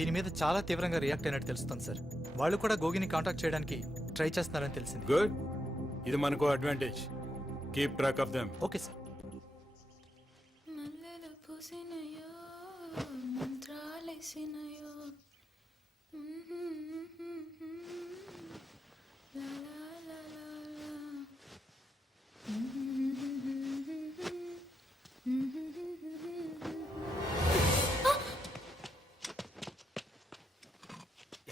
దీని మీద చాలా తీవ్రంగా రియాక్ట్ అయినట్టు తెలుస్తుంది సార్. వాళ్ళు కూడా గోగిని కాంటాక్ట్ చేయడానికి ట్రై చేస్తున్నారని తెలిసింది. గుడ్, ఇది మనకు advantage. Keep track of them. Okay sir.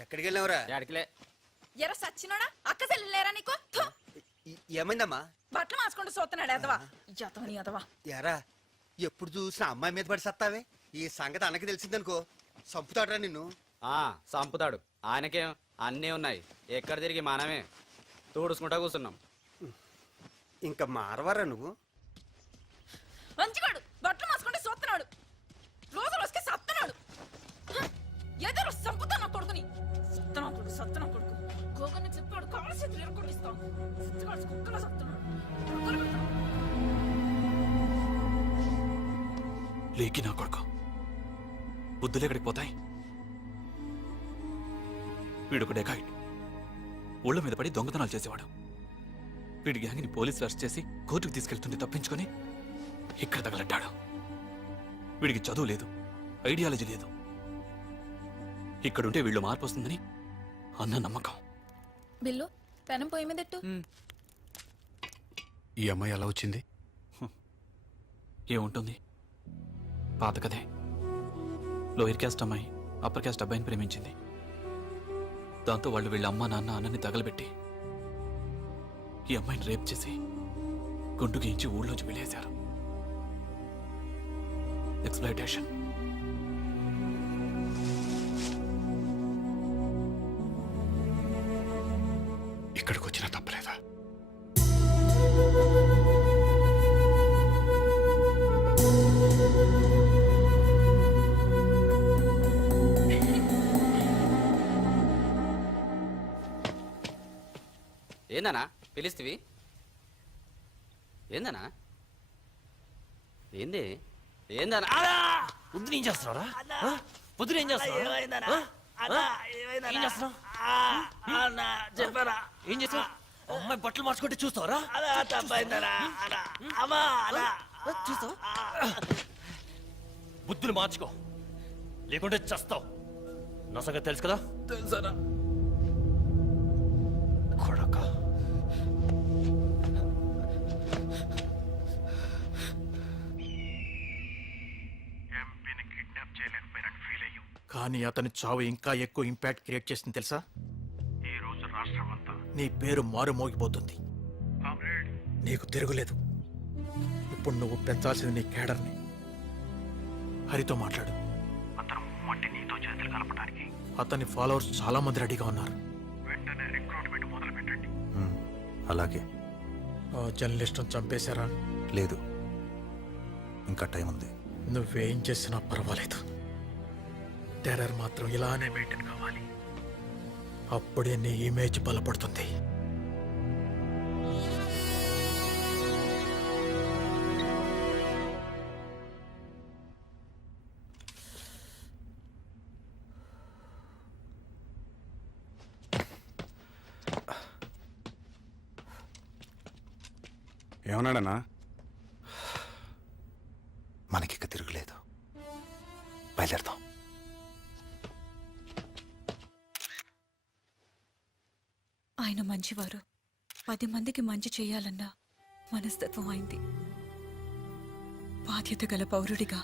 ఎక్కడికి వెళ్ళావురా? ఎక్కడికిలే. ఎర సచ్చినోడా? అక్క చెల్లెలేరా నీకు? థు! ఏమైందమ్మా? బట్టలు మార్చుకుంటూ చూస్తున్నాడు ఎదవా. ఎదవని ఎదవా. ఎరా ఎప్పుడు చూసినా అమ్మాయి మీద పడి సత్తావే. ఈ సంగతి అన్నకి తెలిసిందనుకో సంపుతాడరా నిన్ను. సంపుతాడు. ఆయనకేం అన్నీ ఉన్నాయి. ఎక్కడ తిరిగి మనమే తోడుసుకుంటా కూర్చున్నాం. ఇంకా మారవారా నువ్వు? మంచివాడు బట్టలు మార్చుకుంటూ చూస్తున్నాడు. రోజులు వస్తే సత్తనాడు. ఎదరు సంపుతా నా కొడుకుని. సత్తనా కొడుకు గోగని చెప్పాడు. కాలు చేతులు ఎరగొట్టిస్తాం. కుక్కలా సత్తున్నాడు. లేకి నా కొడుకు బుద్ధులు ఎక్కడికి పోతాయి? వీడొక డెకాయిట్. ఊళ్ళ మీద పడి దొంగతనాలు చేసేవాడు. వీడి గ్యాంగ్ని పోలీసులు అరెస్ట్ చేసి కోర్టుకు తీసుకెళ్తుంటే తప్పించుకొని ఇక్కడ తగలడ్డాడు. వీడికి చదువు లేదు, ఐడియాలజీ లేదు. ఇక్కడుంటే వీళ్ళు మార్పు వస్తుందని అన్న నమ్మకం. బిల్లు పెనం పొయ్యి మీదట్టు. ఈ అమ్మాయి ఎలా వచ్చింది? ఏముంటుంది, పాత కదే. లోయర్ క్యాస్ట్ అమ్మాయి అప్పర్ క్యాస్ట్ అబ్బాయిని ప్రేమించింది. దాంతో వాళ్ళు వీళ్ళ అమ్మ నాన్న అన్నని తగలబెట్టి ఈ అమ్మాయిని రేప్ చేసి గుండు గీయించి ఊళ్ళోంచి వెళ్ళేశారు. ఎక్స్‌ప్లాయిటేషన్. ఇక్కడికి వచ్చినా తప్పలేదా? ఏందనా పిలిస్తీవి? ఏందనా? ఏంది? ఏందనా? పొద్దున ఏం చేస్తున్నారా? పొద్దున ఏం చేస్తున్నావు? చెప్పారా? ఏం చేస్తావు? అమ్మాయి బట్టలు మార్చుకుంటే చూస్తావరా? చూస్తావు? బుద్ధులు మార్చుకో, లేకుంటే చస్తావు. నా సంగతి తెలుసు కదా? తెలుసా కొడక. కానీ అతని చావు ఇంకా ఎక్కువ ఇంపాక్ట్ క్రియేట్ చేసింది తెలుసా? ఈ రోజు రాష్ట్రమంతా నీ పేరు మారుమోగిపోతుంది. నీకు తిరుగులేదు. ఇప్పుడు నువ్వు పెంచాల్సింది నీ కేడర్ని. హరితో మాట్లాడు. అతని ఫాలోవర్స్ చాలా మంది రెడీగా ఉన్నారు. వెంటనే రిక్రూట్మెంట్ మొదలు పెట్టండి. అలాగే. జర్నలిస్టును చంపేశారా? లేదు, ఇంకా టైం ఉంది. నువ్వేం చేసినా పర్వాలేదు. టెర్రర్ మాత్రం ఇలానే మెయింటైన్ కావాలి. అప్పుడే నీ ఇమేజ్ బలపడుతుంది. ఏమన్నాడన్నా? మనకిక తిరుగులేదు, బయలుదేరదాం. ఆయన మంచివారు. 10 మందికి మంచి చేయాలన్న మనస్తత్వం అయింది. బాధ్యత గల పౌరుడిగా,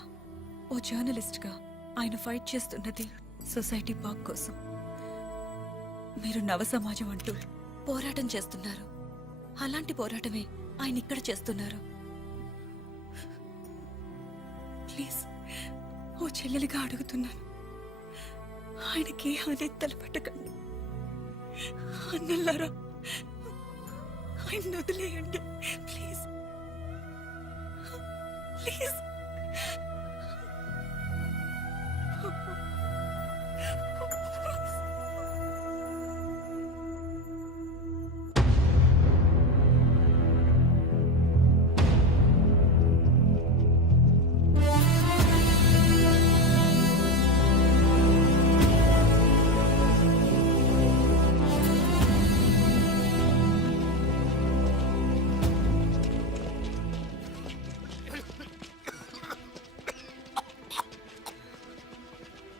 ఓ జర్నలిస్ట్గా ఆయన ఫైట్ చేస్తున్నది సొసైటీ బాగ్ కోసం. మీరు నవ సమాజం అంటూ పోరాటం చేస్తున్నారు. అలాంటి పోరాటమే ఆయన ఇక్కడ చేస్తున్నారు. ప్లీజ్, ఓ చెల్లెలిగా అడుగుతున్నాను, ఆయనకి హాని తలపెట్టకండి. అన్నల్లారా, ఆయన వదిలేయండి ప్లీజ్. ప్లీజ్.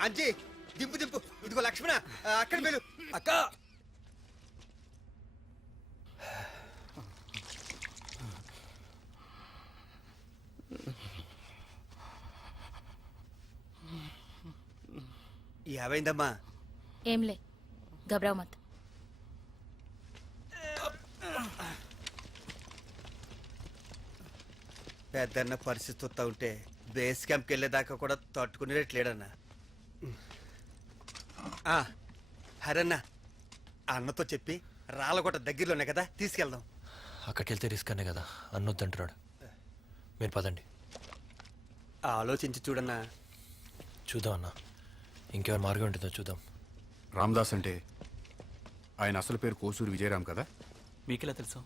అంజీ దింపు దింపు. ఇదిగో లక్ష్మణ అక్కడ వెళ్ళు. అక్క ఏమైందమ్మా? ఏంలే గబరావు మత్. పెద్దన్న పరిస్థితి చూస్తా ఉంటే బేస్ క్యాంప్కి వెళ్ళేదాకా కూడా తట్టుకునేట్లేడన్నా. హరన్నా అన్నతో చెప్పి రాళ్ళగొట్ట దగ్గరలోనే కదా, తీసుకెళ్దాం. అక్కడికి వెళ్తే రిస్క్ అనే కదా అన్నొద్దంటున్నాడు. మీరు పదండి. ఆలోచించి చూడన్నా. చూద్దాం అన్న, ఇంకేమైనా మార్గం ఉంటుందో చూద్దాం. రామదాస్ అంటే ఆయన అసలు పేరు కోసూరు విజయరామ్ కదా? మీకెలా తెలుసు?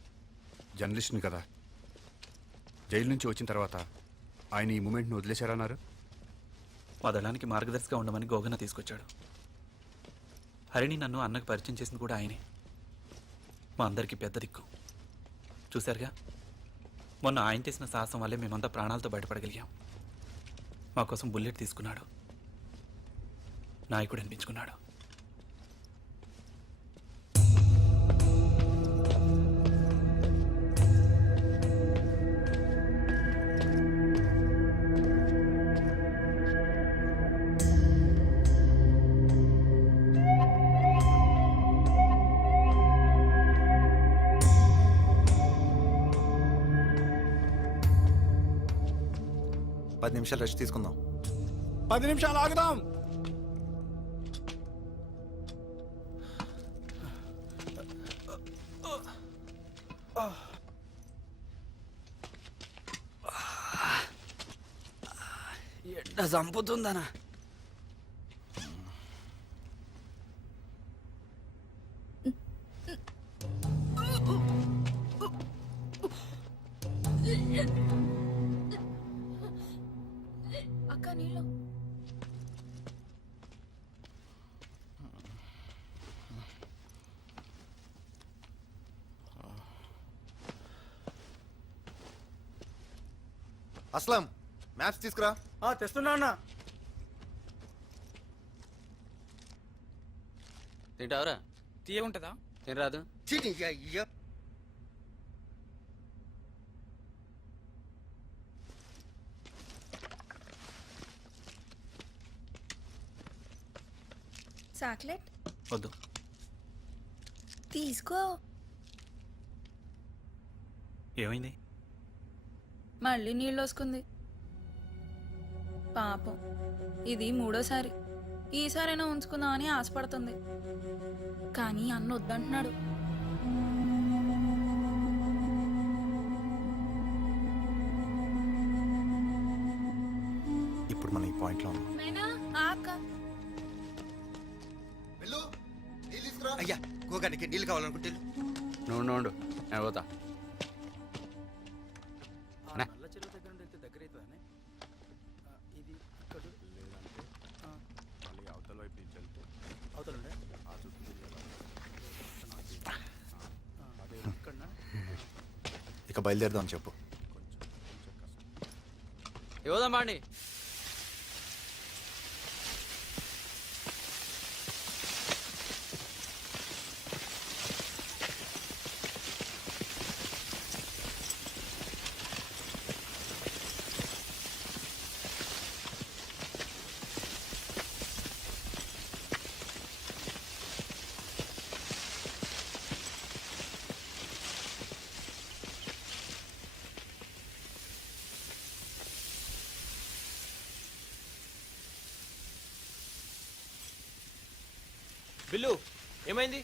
జర్నలిస్ట్ని కదా. జైలు నుంచి వచ్చిన తర్వాత ఆయన ఈ మూమెంట్ని వదిలేశారన్నారు. మా దళానికి మార్గదర్శిగా ఉండమని గోగన్న తీసుకొచ్చాడు. హరిని నన్ను అన్నకు పరిచయం చేసింది కూడా ఆయనే. మా అందరికీ పెద్ద దిక్కు. చూశారుగా, మొన్న ఆయన చేసిన సాహసం వల్లే మేమంతా ప్రాణాలతో బయటపడగలిగాం. మా కోసం బుల్లెట్ తీసుకున్నాడు, నాయకుడు అనిపించుకున్నాడు. పది నిమిషాలు రెస్ట్ తీసుకుందాం. 10 నిమిషాలు ఆగుదాం. ఎండ చంపుతుందనా? అక్క నీళ్ళు. అస్లాం, మ్యాప్స్ తీసుకురా. తెస్తున్నా అన్నా. తింటావురా? తీయగుంటదా? తినరాదు? చీటీ అయ్యో. చాక్లెట్ వద్దు. తీసుకో. ఏమైంది? మళ్ళీ నీళ్ళు వస్తుంది పాపం. ఇది 3ోసారి. ఈసారైనా ఉంచుకుందాం అని ఆశపడుతుంది, కానీ అన్న వద్దంటున్నాడు. ఇప్పుడు మనం ఈ పాయింట్లో ఉన్నాం. అయ్యా గోగానికి నీళ్ళు కావాలనుకుంటే నువ్వు నుండు, నేను పోతా. ఇక బయలుదేరదాం చెప్పు. ఇవ్వదమ్మా అండి. బిల్లు ఏమైంది?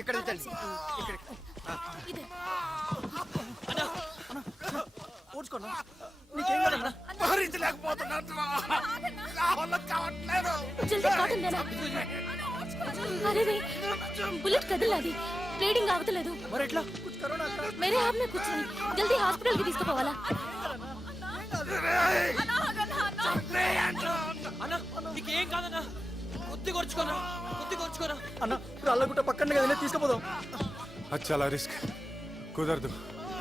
ఇక్కడ ఉంచండి. ఇక్కడ ఇదే जल्दी కాటన్ దేనా अरे रे बुलेट కదలాది ట్రేడింగ్ అవతలేదు మరి ఎట్లా मेरे हाथ में कुछ नहीं जल्दी हॉस्पिटल की తీసుకుపోవాలా అన్న నీకేం కాదన్నా కొద్ది కొరుచుకోనా అన్న రాళ్ళగుట్ట పక్కనే కదా తీసుకుపోదాం. అది చాలా రిస్క్ కుదరదు.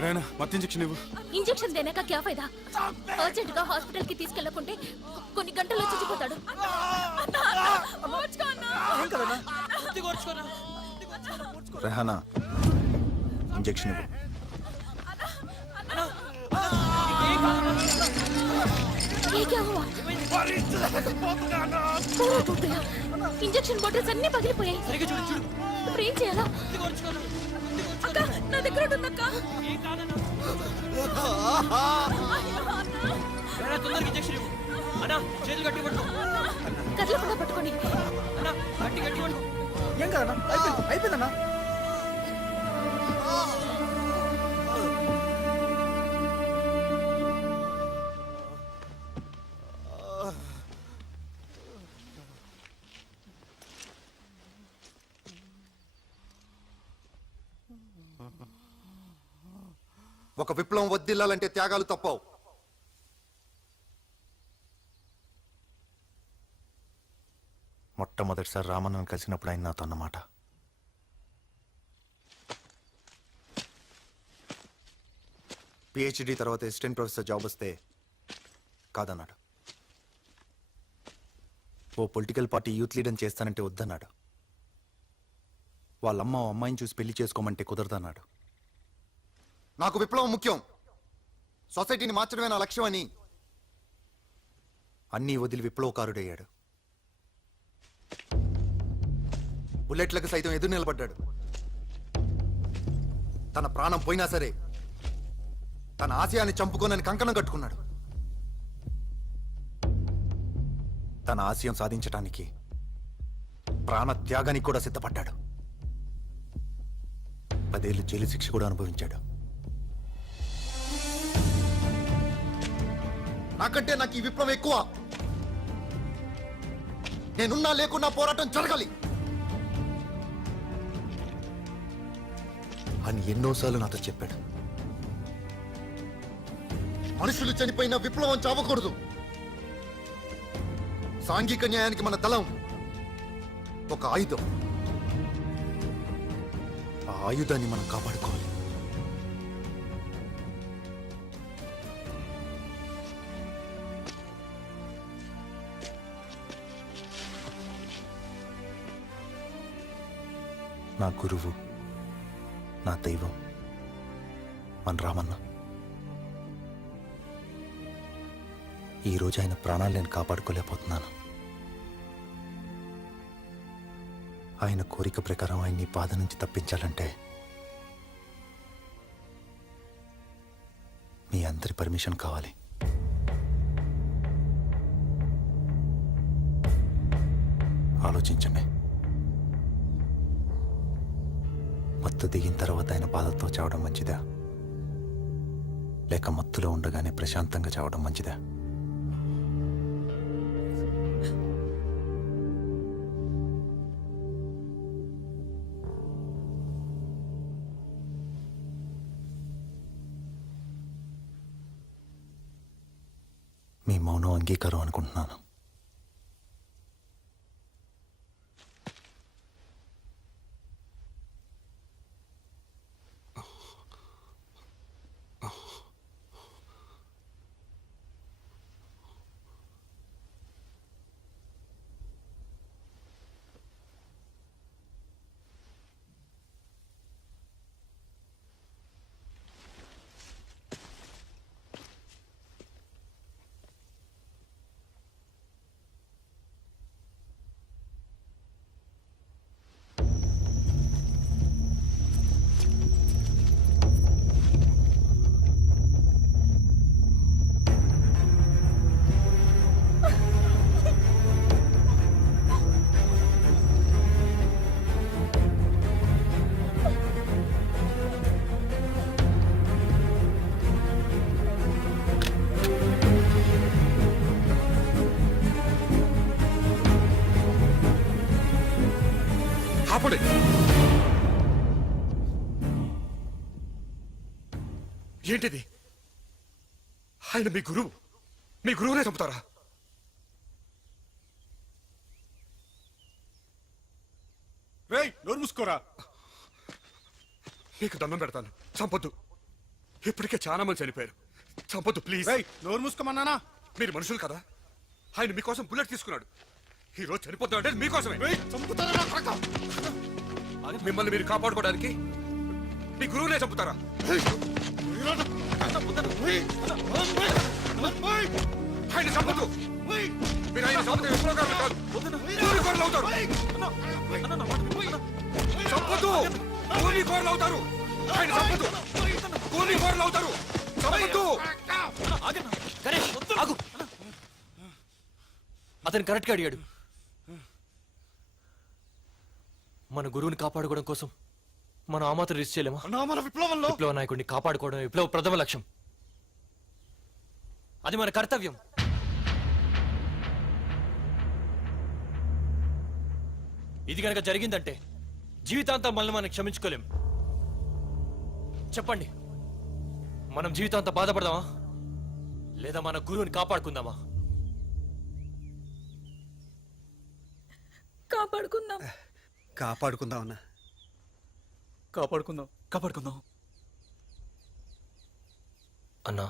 రేనా మత్తు ఇంజెక్షన్ ఇవ్వు. ఇంజెక్షన్ देने का क्या फायदा अर्जेंट గా హాస్పిటల్ కి తీసుకెళ్ళకుంటే కొన్ని గంటల్లో చచ్చిపోతాడు కొద్ది కొరుచుకోనా రెహానా ఇంజెక్షన్ ఇవ్వు. ये क्या हुआ पूरा टूट गया इंजेक्शन बॉटल्स అన్ని పగిలిపోయాయి సరిగ్గా చూడు చూడు ఇప్పుడు ఏం చేయాలా కొద్ది కొరుచుకోనా అక్క నా దగ్గర ఉందక్క. ఏం కాదన్నా రేనా తొందరగా ఇంజెక్షన్ ఇవ్వు. అన్నా చేతులు గట్టి పట్టు. కదలకుండా పట్టుకోండి అన్నా గట్టి పట్టు. ఏం కదన్నా అయిపోయిందన్నా. ఒక విప్లవం వద్దిల్లాలంటే త్యాగాలు తప్పవు. మొట్టమొదటిసారి రామన్నను కలిసినప్పుడు ఆయన నాతో అన్నమాట, పిహెచ్డి తర్వాత అసిస్టెంట్ ప్రొఫెసర్ జాబ్ వస్తే కాదన్నాడు. ఓ పొలిటికల్ పార్టీ యూత్ లీడర్ చేస్తానంటే వద్దన్నాడు. వాళ్ళమ్మ ఓ అమ్మాయిని చూసి పెళ్లి చేసుకోమంటే కుదరదన్నాడు. నాకు విప్లవం ముఖ్యం, సొసైటీని మార్చడమే నా లక్ష్యం అని అన్నీ వదిలి విప్లవకారుడయ్యాడు. బుల్లెట్లకు సైతం ఎదురు నిలబడ్డాడు. తన ప్రాణం పోయినా సరే తన ఆశయాన్ని చంపుకోనని కంకణం కట్టుకున్నాడు. తన ఆశయం సాధించటానికి ప్రాణ త్యాగానికి కూడా సిద్ధపడ్డాడు. 10 ఏళ్ళు జైలు శిక్ష కూడా అనుభవించాడు. నాకంటే నాకు ఈ విప్లవం ఎక్కువ. నేనున్నా లేకున్నా పోరాటం జరగాలి అని ఎన్నోసార్లు నాతో చెప్పాడు. మనుషులు చనిపోయిన విప్లవం చావకూడదు. సాంఘిక న్యాయానికి మన దళం ఒక ఆయుధం. ఆ ఆయుధాన్ని మనం కాపాడుకోవాలి. నా గురువు, నా దైవం మన రామన్న. ఈరోజు ఆయన ప్రాణాలు నేను కాపాడుకోలేకపోతున్నాను. ఆయన కోరిక ప్రకారం ఆయన్ని బాధ నుంచి తప్పించాలంటే మీ అందరి పర్మిషన్ కావాలి. ఆలోచించండి. మత్తు దిగిన తర్వాత ఆయన బాధతో చావడం మంచిదా, లేక మత్తులో ఉండగానే ప్రశాంతంగా చావడం మంచిదా? మీ మౌనం అంగీకారం అనుకుంటున్నాను. ఏంటిది? ఆయన మీ గురువునే చంపుతారా? రేయ్ నోరు మూసుకోరా. నీకు దండం పెడతాను, చంపొద్దు. ఇప్పటికే చాలా మంది చనిపోయారు, చంపొద్దు ప్లీజ్. రేయ్ నోరు మూసుకోమన్నానా? మీరు మనుషులు కదా, ఆయన మీకోసం బుల్లెట్ తీసుకున్నాడు. ఈ రోజు చనిపోతాడంటే మీకోసమే. రేయ్ చంపుతారా నా కొడకా? మిమ్మల్ని మీరు కాపాడుకోవడానికి మీ గురువునే చంపుతారా? ఆయన చంపదు. మీరు ఆయన చంపితే విప్లవకారులు కాదు, కూలికోరులు అవుతారు. చంపదు, కూలికోరులు అవుతారు. ఆయన చంపదు, కూలికోరులు అవుతారు. చంపదు. ఆగు. అతను కరెక్ట్గా అడిగాడు. మన గురువుని కాపాడుకోవడం కోసం మనం ఆ మాత్రం రిస్క్ చేయలేమా? మన విప్లవంలో విప్లవ నాయకుడిని కాపాడుకోవడం విప్లవ ప్రథమ లక్ష్యం. అది మన కర్తవ్యం. ఇది కనుక జరిగిందంటే జీవితాంతం మనల్ని మనం క్షమించుకోలేం. చెప్పండి, మనం జీవితాంతం బాధపడదామా లేదా మన గురువుని కాపాడుకుందామా? కాపాడుకుందాం. కాపాడుకుందామన్నా. కాపాడుకుందాం. అన్నా,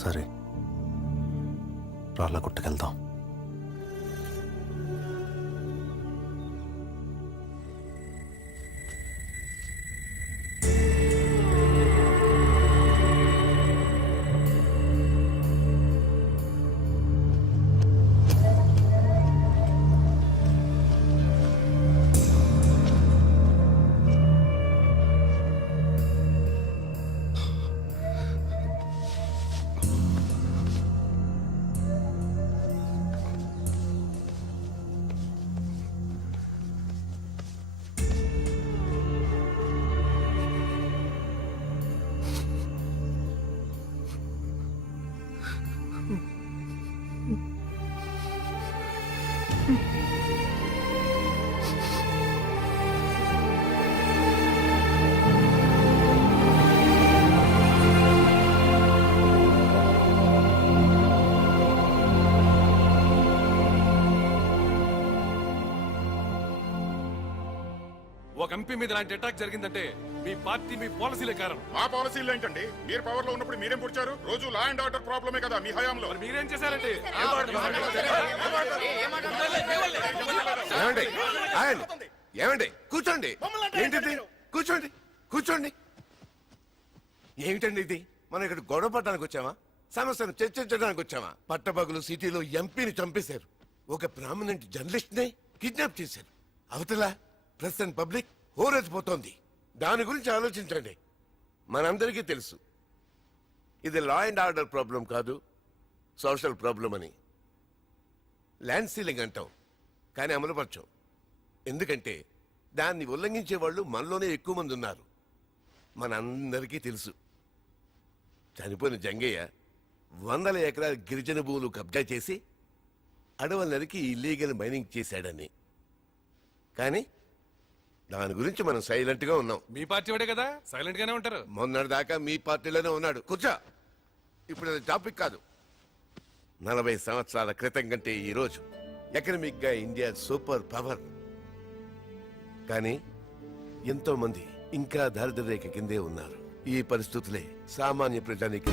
సరే, రాళ్ళ గుట్టకెళ్దాం. ఒక ఎంపీ మీద ఇలాంటి అటాక్ జరిగిందంటే మీ పార్టీ మీ పాలసీలే కారణం. మా పాలసీలు ఏంటండి? మీరు పవర్ లో ఉన్నప్పుడు మీరేం పుడిచారు? రోజు లా అండ్ ఆర్డర్ ప్రాబ్లమే కదా మీ హయాంలో. మరి మీరేం చేశారంటే? ఏమండి కూర్చోండి. ఏంటిది? కూర్చోండి కూర్చోండి. ఏమిటండి ఇది? మనం ఇక్కడ గొడవ పడడానికి వచ్చామా? సమస్యను చర్చించడానికి వచ్చామా? పట్టపగలు సిటీలో ఎంపీని చంపేశారు. ఒక ప్రామినెంట్ జర్నలిస్ట్ నే కిడ్నాప్ చేశారు. అవతల ప్రెస్ అండ్ పబ్లిక్ హోరెత్తిపోతోంది. దాని గురించి ఆలోచించండి. మనందరికీ తెలుసు ఇది లా అండ్ ఆర్డర్ ప్రాబ్లం కాదు, సోషల్ ప్రాబ్లం అని. ల్యాండ్ సీలింగ్ అంటాం, కానీ అమలుపరచం. ఎందుకంటే దాన్ని ఉల్లంఘించే వాళ్ళు మనలోనే ఎక్కువ మంది ఉన్నారు. మనందరికీ తెలుసు చనిపోయిన జంగయ్య 100 ఎకరాల గిరిజన భూములు కబ్జా చేసి అడవులకి ఇల్లీగల్ మైనింగ్ చేశాడని. కానీ దాని గురించి మనం సైలెంట్ గా ఉన్నాం. మీ పార్టీ వాడే కదా, సైలెంట్ గానే ఉంటారు. మొన్నటిదాకా మీ పార్టీలోనే ఉన్నాడు. కూర్చో. ఇప్పుడు అది టాపిక్ కాదు. 40 సంవత్సరాల క్రితం కంటే ఈ రోజు ఎకనామిక్ గా ఇండియా సూపర్ పవర్. కానీ ఎంతో మంది ఇంకా దారిద్ర్య రేఖ కిందే ఉన్నారు. ఈ పరిస్థితులే సామాన్య ప్రజానికి